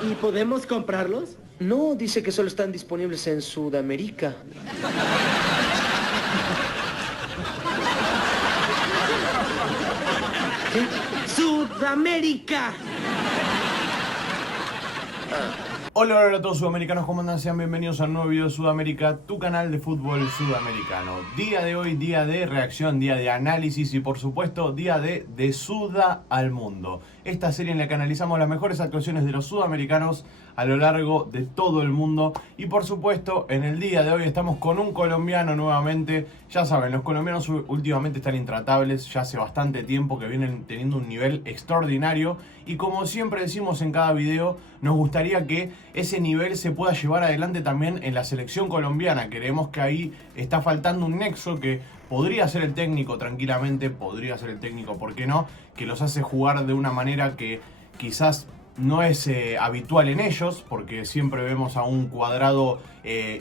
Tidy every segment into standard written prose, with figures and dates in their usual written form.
¿Y podemos comprarlos? No, dice que solo están disponibles en Sudamérica. ¿Qué? ¡Sudamérica! Hola, hola a todos sudamericanos, ¿cómo andan? Sean bienvenidos a un nuevo video de Sudamérica, tu canal de fútbol sudamericano. Día de hoy, día de reacción, día de análisis y por supuesto día de Suda al Mundo. Esta serie en la que analizamos las mejores actuaciones de los sudamericanos a lo largo de todo el mundo. Y por supuesto, en el día de hoy estamos con un colombiano nuevamente. Ya saben, los colombianos últimamente están intratables, ya hace bastante tiempo que vienen teniendo un nivel extraordinario. Y como siempre decimos en cada video, nos gustaría que ese nivel se pueda llevar adelante también en la selección colombiana. Creemos que ahí está faltando un nexo que podría ser el técnico tranquilamente, podría ser el técnico, ¿por qué no? Que los hace jugar de una manera que quizás no es habitual en ellos, porque siempre vemos a un Cuadrado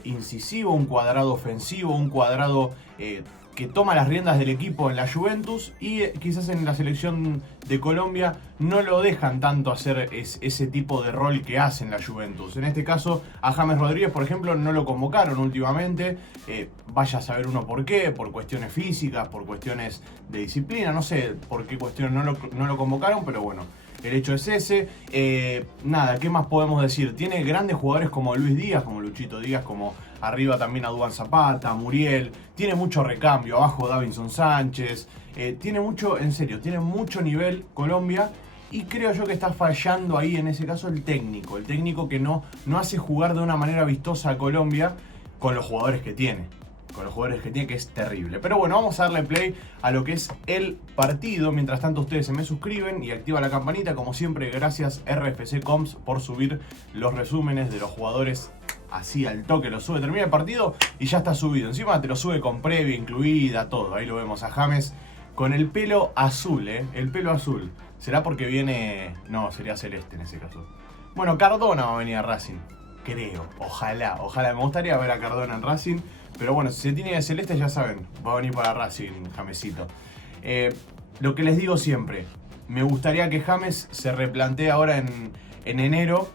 incisivo, un Cuadrado ofensivo, un Cuadrado que toma las riendas del equipo en la Juventus, y quizás en la selección de Colombia no lo dejan tanto hacer ese tipo de rol que hace en la Juventus. En este caso a James Rodríguez, por ejemplo, no lo convocaron últimamente, vaya a saber uno por qué, por cuestiones físicas, por cuestiones de disciplina, no sé por qué cuestiones no lo convocaron, pero bueno, el hecho es ese. Nada, ¿qué más podemos decir? Tiene grandes jugadores como Luis Díaz, como Luchito Díaz, como arriba también a Duván Zapata, Muriel. Tiene mucho recambio, abajo Davinson Sánchez. Tiene mucho, en serio, tiene mucho nivel Colombia. Y creo yo que está fallando ahí en ese caso el técnico. El técnico que no hace jugar de una manera vistosa a Colombia con los jugadores que tiene. Que es terrible. Pero bueno, vamos a darle play a lo que es el partido. Mientras tanto ustedes se me suscriben y activan la campanita. Como siempre, gracias RFC Comps por subir los resúmenes de los jugadores así al toque. Lo sube, termina el partido y ya está subido. Encima te lo sube con previa incluida, todo. Ahí lo vemos a James con el pelo azul, el pelo azul. ¿Será porque viene...? No, sería celeste en ese caso. Bueno, Cardona va a venir a Racing. Creo, ojalá. Me gustaría ver a Cardona en Racing. Pero bueno, si se tiene de celeste, ya saben, va a venir para Racing, Jamesito. Lo que les digo siempre, me gustaría que James se replantee ahora en enero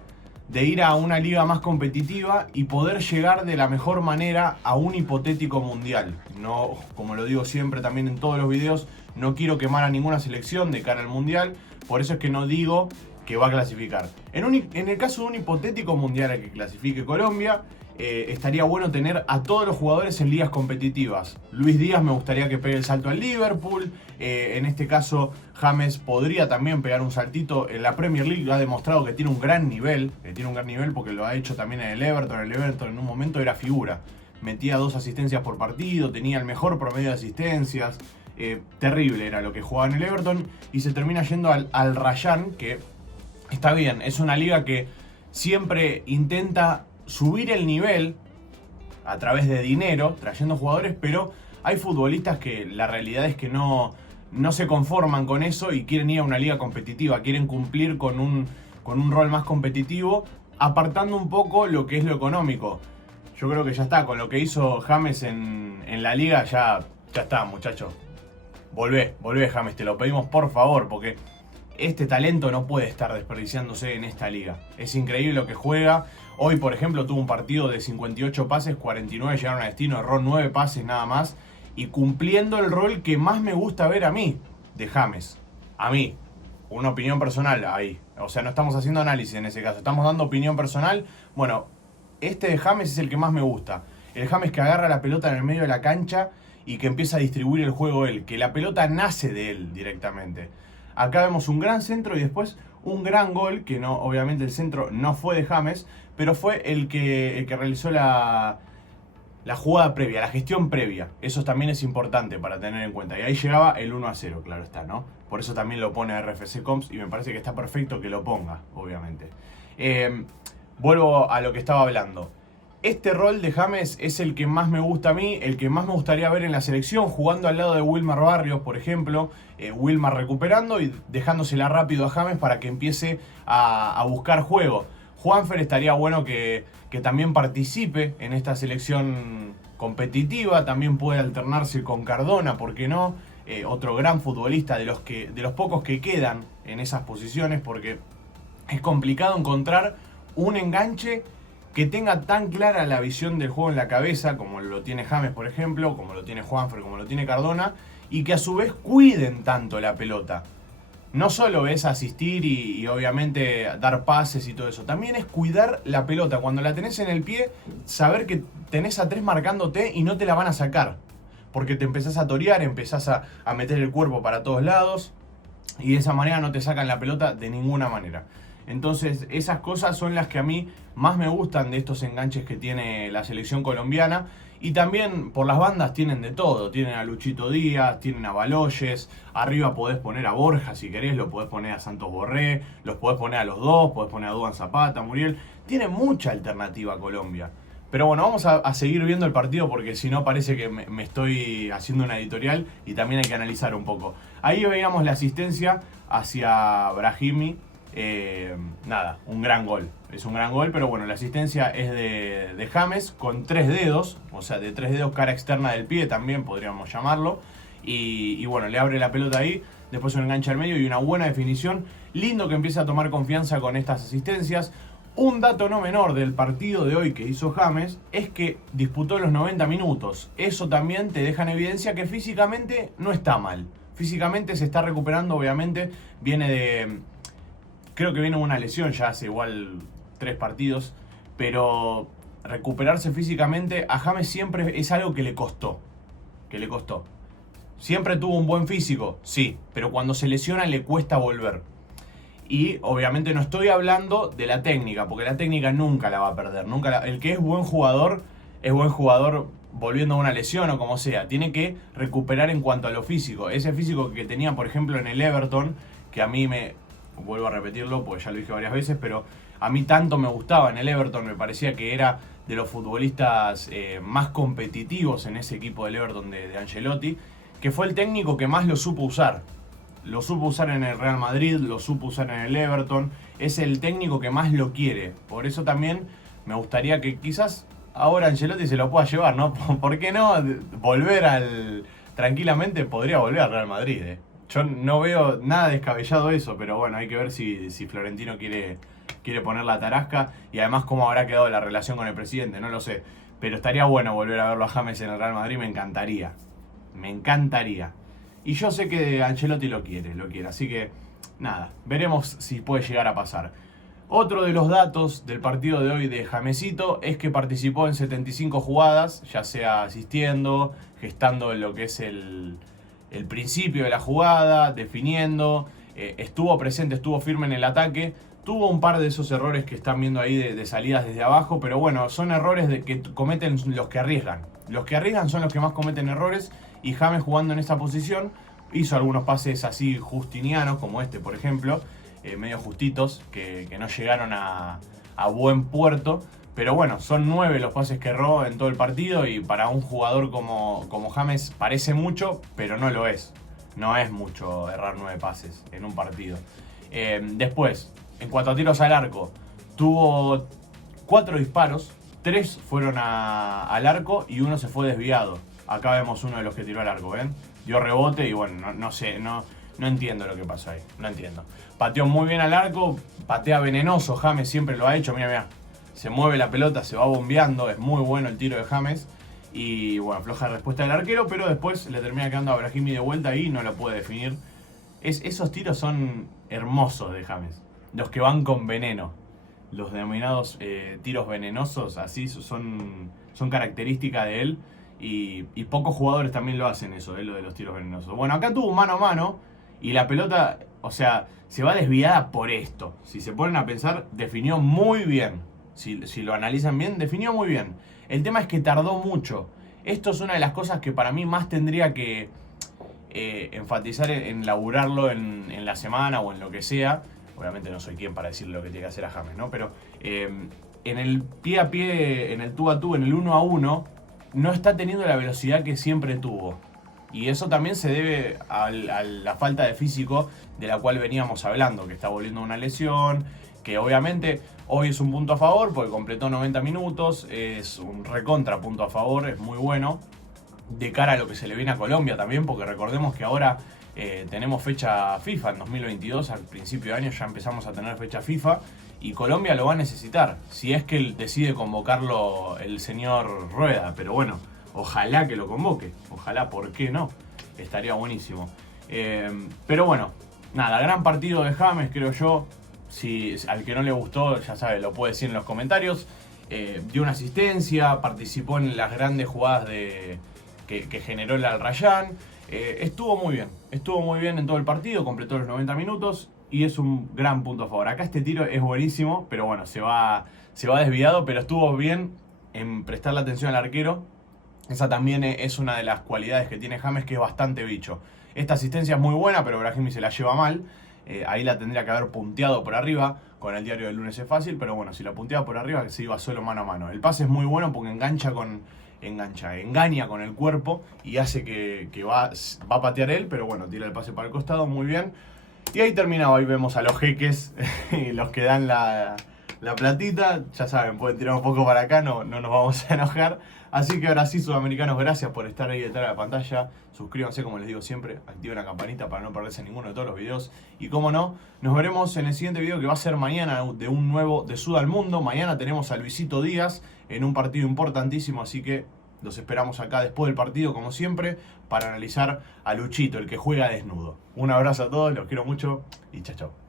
de ir a una liga más competitiva y poder llegar de la mejor manera a un hipotético mundial. No, como lo digo siempre también en todos los videos, no quiero quemar a ninguna selección de cara al mundial, por eso es que no digo que va a clasificar. En el caso de un hipotético mundial al que clasifique Colombia, estaría bueno tener a todos los jugadores en ligas competitivas. Luis Díaz me gustaría que pegue el salto al Liverpool. En este caso James podría también pegar un saltito en la Premier League. Ha demostrado que tiene un gran nivel. Porque lo ha hecho también en el Everton. El Everton en un momento era figura. Metía 2 asistencias por partido. Tenía el mejor promedio de asistencias. Terrible era lo que jugaba en el Everton. Y se termina yendo al Rayan, que está bien. Es una liga que siempre intenta subir el nivel a través de dinero, trayendo jugadores, pero hay futbolistas que la realidad es que no se conforman con eso y quieren ir a una liga competitiva, quieren cumplir con un rol más competitivo, apartando un poco lo que es lo económico. Yo creo que ya está, con lo que hizo James en la liga, ya está, muchachos. Volvé, James, te lo pedimos por favor, porque este talento no puede estar desperdiciándose en esta liga. Es increíble lo que juega. Hoy, por ejemplo, tuvo un partido de 58 pases, 49 llegaron a destino, erró 9 pases nada más. Y cumpliendo el rol que más me gusta ver a mí, de James. A mí, una opinión personal ahí. O sea, no estamos haciendo análisis en ese caso, estamos dando opinión personal. Bueno, este de James es el que más me gusta. El James que agarra la pelota en el medio de la cancha y que empieza a distribuir el juego él. Que la pelota nace de él directamente. Acá vemos un gran centro y después un gran gol, que no, obviamente el centro no fue de James, pero fue el que realizó la jugada previa, la gestión previa. Eso también es importante para tener en cuenta. Y ahí llegaba el 1-0, claro está, ¿no? Por eso también lo pone RFC Comps y me parece que está perfecto que lo ponga, obviamente. Vuelvo a lo que estaba hablando. Este rol de James es el que más me gusta a mí, el que más me gustaría ver en la selección, jugando al lado de Wilmar Barrios, por ejemplo. Wilmar recuperando y dejándosela rápido a James para que empiece a buscar juego. Juanfer estaría bueno que también participe en esta selección competitiva, también puede alternarse con Cardona, ¿por qué no? Otro gran futbolista de los pocos que quedan en esas posiciones, porque es complicado encontrar un enganche que tenga tan clara la visión del juego en la cabeza, como lo tiene James, por ejemplo, como lo tiene Juanfer, como lo tiene Cardona, y que a su vez cuiden tanto la pelota. No solo es asistir y obviamente dar pases y todo eso, también es cuidar la pelota. Cuando la tenés en el pie, saber que tenés a 3 marcándote y no te la van a sacar. Porque te empezás a torear, empezás a meter el cuerpo para todos lados y de esa manera no te sacan la pelota de ninguna manera. Entonces esas cosas son las que a mí más me gustan de estos enganches que tiene la selección colombiana. Y también por las bandas tienen de todo. Tienen a Luchito Díaz, tienen a Baloyes. Arriba podés poner a Borja si querés, lo podés poner a Santos Borré, los podés poner a los dos, podés poner a Duván Zapata, Muriel. Tiene mucha alternativa Colombia. Pero bueno, vamos a seguir viendo el partido porque si no parece que me estoy haciendo una editorial y también hay que analizar un poco. Ahí veíamos la asistencia hacia Brahimi. Nada, un gran gol. Es un gran gol, pero bueno, la asistencia es de James con 3 dedos, o sea, de 3 dedos, cara externa del pie también podríamos llamarlo. Y bueno, le abre la pelota ahí, después un enganche al medio y una buena definición. Lindo que empiece a tomar confianza con estas asistencias. Un dato no menor del partido de hoy que hizo James es que disputó los 90 minutos. Eso también te deja en evidencia que físicamente no está mal. Físicamente se está recuperando, obviamente. Creo que viene una lesión ya hace igual 3 partidos. Pero recuperarse físicamente a James siempre es algo que le costó. ¿Siempre tuvo un buen físico? Sí, pero cuando se lesiona le cuesta volver. Y obviamente no estoy hablando de la técnica, porque la técnica nunca la va a perder. El que es buen jugador volviendo a una lesión o como sea. Tiene que recuperar en cuanto a lo físico. Ese físico que tenía, por ejemplo, en el Everton, que a mí vuelvo a repetirlo, porque ya lo dije varias veces, pero a mí tanto me gustaba en el Everton, me parecía que era de los futbolistas más competitivos en ese equipo del Everton de Ancelotti, que fue el técnico que más lo supo usar. Lo supo usar en el Real Madrid, lo supo usar en el Everton. Es el técnico que más lo quiere. Por eso también me gustaría que quizás ahora Ancelotti se lo pueda llevar, ¿no? ¿Por qué no tranquilamente podría volver al Real Madrid, ¿eh? Yo no veo nada descabellado eso, pero bueno, hay que ver si Florentino quiere poner la tarasca y además cómo habrá quedado la relación con el presidente, no lo sé. Pero estaría bueno volver a verlo a James en el Real Madrid, me encantaría. Y yo sé que Ancelotti lo quiere, así que nada, veremos si puede llegar a pasar. Otro de los datos del partido de hoy de Jamesito es que participó en 75 jugadas, ya sea asistiendo, gestando lo que es el principio de la jugada, definiendo, estuvo presente, estuvo firme en el ataque. Tuvo un par de esos errores que están viendo ahí de salidas desde abajo, pero bueno, son errores que cometen los que arriesgan. Los que arriesgan son los que más cometen errores y James jugando en esta posición hizo algunos pases así justinianos, como este por ejemplo, medio justitos, que no llegaron a buen puerto. Pero bueno, son 9 los pases que erró en todo el partido y para un jugador como James parece mucho, pero no lo es. No es mucho errar 9 pases en un partido. Después, en cuanto a tiros al arco, tuvo 4 disparos, 3 fueron al arco y 1 se fue desviado. Acá vemos uno de los que tiró al arco, ¿ven? Dio rebote y bueno, no sé, no entiendo lo que pasó ahí, no entiendo. Pateó muy bien al arco, patea venenoso, James siempre lo ha hecho, mira. Se mueve la pelota, se va bombeando, es muy bueno el tiro de James. Y bueno, floja respuesta del arquero, pero después le termina quedando a Brahimi de vuelta y no lo puede definir. Esos tiros son hermosos de James. Los que van con veneno. Los denominados tiros venenosos, así son característica de él. Y pocos jugadores también lo hacen eso, lo de los tiros venenosos. Bueno, acá tuvo mano a mano y la pelota, o sea, se va desviada por esto. Si se ponen a pensar, definió muy bien. Si lo analizan bien, definió muy bien. El tema es que tardó mucho. Esto es una de las cosas que para mí más tendría que enfatizar en laburarlo en la semana o en lo que sea. Obviamente no soy quien para decirle lo que tiene que hacer a James, ¿no? Pero en el pie a pie, en el tú a tú, en el 1 a 1, no está teniendo la velocidad que siempre tuvo. Y eso también se debe a la falta de físico de la cual veníamos hablando, que está volviendo a una lesión, que obviamente hoy es un punto a favor porque completó 90 minutos, es un recontra punto a favor, es muy bueno. De cara a lo que se le viene a Colombia también, porque recordemos que ahora tenemos fecha FIFA en 2022, al principio de año ya empezamos a tener fecha FIFA y Colombia lo va a necesitar, si es que él decide convocarlo el señor Rueda, pero bueno, ojalá que lo convoque, ojalá, ¿por qué no? Estaría buenísimo. Pero bueno, nada, gran partido de James, creo yo. Si al que no le gustó, ya sabe, lo puede decir en los comentarios. Dio una asistencia, participó en las grandes jugadas que generó el Al Rayyan. Estuvo muy bien en todo el partido, completó los 90 minutos y es un gran punto a favor. Acá este tiro es buenísimo, pero bueno, se va desviado, pero estuvo bien en prestarle atención al arquero. Esa también es una de las cualidades que tiene James, que es bastante bicho. Esta asistencia es muy buena, pero Brahimi se la lleva mal. Ahí la tendría que haber punteado por arriba. Con el diario del lunes es fácil, pero bueno, si la punteaba por arriba se iba solo mano a mano. El pase es muy bueno porque engaña con el cuerpo y hace que va a patear él, pero bueno, tira el pase para el costado, muy bien. Y ahí terminaba, ahí vemos a los jeques, los que dan la platita, ya saben, pueden tirar un poco para acá, no nos vamos a enojar. Así que ahora sí, sudamericanos, gracias por estar ahí detrás de la pantalla. Suscríbanse, como les digo siempre, activen la campanita para no perderse ninguno de todos los videos. Y como no, nos veremos en el siguiente video, que va a ser mañana, de un nuevo de Sud al Mundo. Mañana tenemos a Luisito Díaz en un partido importantísimo, así que los esperamos acá después del partido, como siempre, para analizar a Luchito, el que juega desnudo. Un abrazo a todos, los quiero mucho y chao, chao.